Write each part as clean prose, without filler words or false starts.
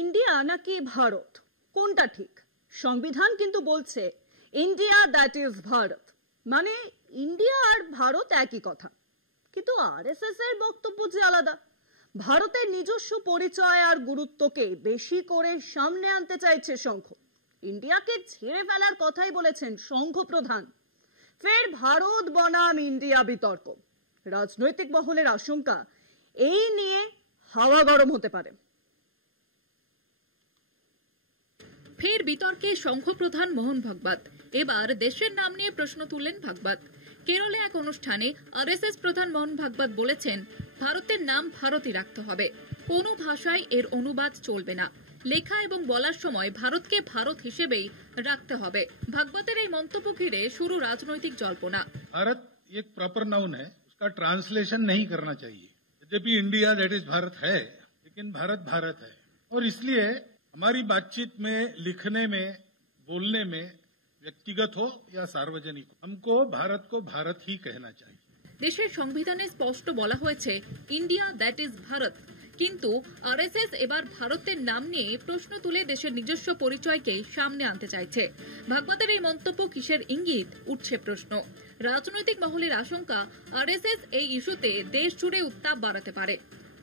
India নাকি ভারত, কোনটা ঠিক? সংবিধান কিন্তু বলছে ইন্ডিয়া দ্যাট ইজ ভারত, মানে ইন্ডিয়া আর ভারত একই কথা। কিন্তু আরএসএস এর বক্তব্য যে আলাদা। ভারতের নিজস্ব পরিচয় আর গুরুত্বকে বেশি করে সামনে আনতে চাইছে সংঘ। ইন্ডিয়াকে ছেড়ে ফেলার কথাই বলেছেন সংঘ প্রধান। ফের ভারত বনাম ইন্ডিয়া বিতর্ক। রাজনৈতিক মহলের আশঙ্কা এই নিয়ে হাওয়া গরম হতে পারে। ফের বিতর্কে সংঘ প্রধান মোহন ভাগবত। এবার দেশের নাম নিয়ে প্রশ্ন তুললেন ভাগবত। কেরলে এক অনুষ্ঠানে আরএসএস প্রধান মোহন ভাগবত বলেছেন, ভারতের নাম ভারতই রাখতে হবে, কোনো ভাষায় এর অনুবাদ চলবে না, লেখা এবং বলার সময় ভারতকে ভারত হিসেবেই রাখতে হবে। ভাগবতের এই মন্তব্য ঘিরে শুরু রাজনৈতিক জল্পনা। भारत एक प्रॉपर नाउन है, उसका ट्रांसलेशन नहीं करना चाहिए। यद्यपि इंडिया दैट इज भारत है, लेकिन भारत भारत है, और इसलिए हमारी बातचीत में, लिखने में, बोलने में, व्यक्तिगत हो या सार्वजनिक हो, हमको भारत को भारत ही कहना चाहिए। দেশের সংবিধানে স্পষ্ট বলা হয়েছে ইন্ডিয়া দ্যাট ইজ ভারত, কিন্তু আরএসএস এবার ভারতের নাম নিয়ে প্রশ্ন তুলে দেশের নিজস্ব পরিচয়কে সামনে আনতে চাইছে। ভাগবতের এই মন্তব্য কিসের ইঙ্গিত, উঠছে প্রশ্ন। রাজনৈতিক মহলের আশঙ্কা আরএসএস এই ইস্যুতে দেশ জুড়ে উত্তাপ বাড়াতে পারে।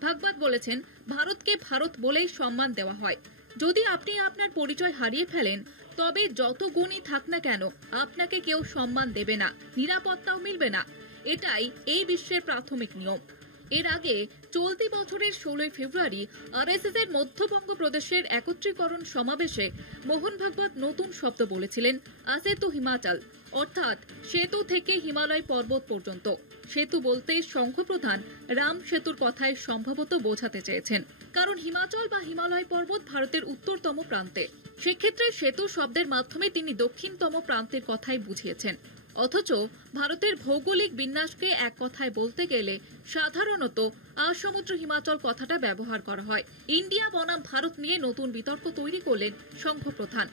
ভাগবত বলেছেন, ভারতকে ভারত বলেই সম্মান দেওয়া হয়। যদি আপনি আপনার পরিচয় হারিয়ে ফেলেন, তবে যত গুণই থাক না কেন আপনাকে কেউ সম্মান দেবে না, নিরাপত্তাও মিলবে না। এটাই এই বিশ্বের প্রাথমিক নিয়ম। এর আগে চলতি বছরের 16 ফেব্রুয়ারি আরএসএস এর মধ্যবঙ্গ প্রদেশের একত্রীকরণ সমাবেশে মোহন ভাগবত নতুন শব্দ বলেছিলেন, আসেতু হিমাচল, অর্থাৎ সেতু থেকে হিমালয় পর্বত পর্যন্ত। সেতু বলতে সংঘ প্রধান রাম সেতুর কথায় সম্ভবত বোঝাতে চেয়েছেন, কারণ হিমাচল বা হিমালয় পর্বত ভারতের উত্তরতম প্রান্তে। সেক্ষেত্রে সেতু শব্দের মাধ্যমে তিনি দক্ষিণতম প্রান্তের কথাই বুঝিয়েছেন। অথচ ভারতের ভৌগোলিক বিন্যাসকে এক কথায় বলতে গেলে সাধারণত আসমুদ্র হিমাচল কথাটা ব্যবহার করা হয়। ইন্ডিয়া বনাম ভারত নিয়ে নতুন বিতর্ক তৈরি করলেন সংঘ প্রধান।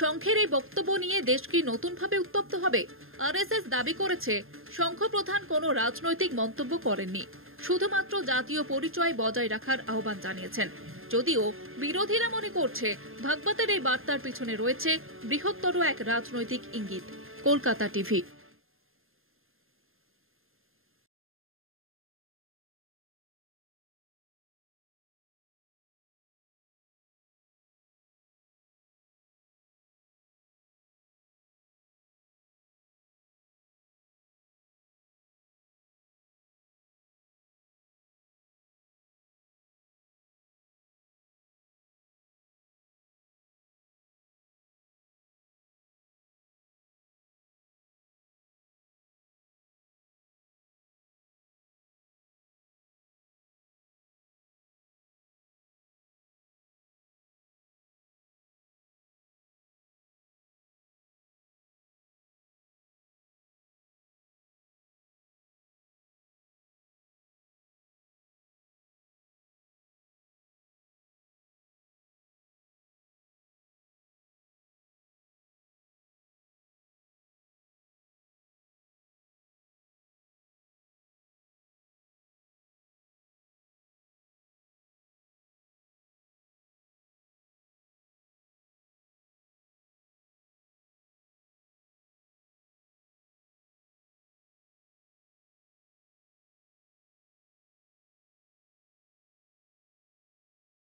সংঘের এই বক্তব্য নিয়ে দেশ কি নতুনভাবে উত্তপ্ত হবে? আরএসএস দাবি করেছে, সংঘ প্রধান কোনো রাজনৈতিক মন্তব্য করেননি, শুধুমাত্র জাতীয় পরিচয় বজায় রাখার আহ্বান জানিয়েছেন। যদিও বিরোধীরা মনে করছে ভাগবতের এই বার্তার পিছনে রয়েছে বৃহত্তর এক রাজনৈতিক ইঙ্গিত। কলকাতা টিভি।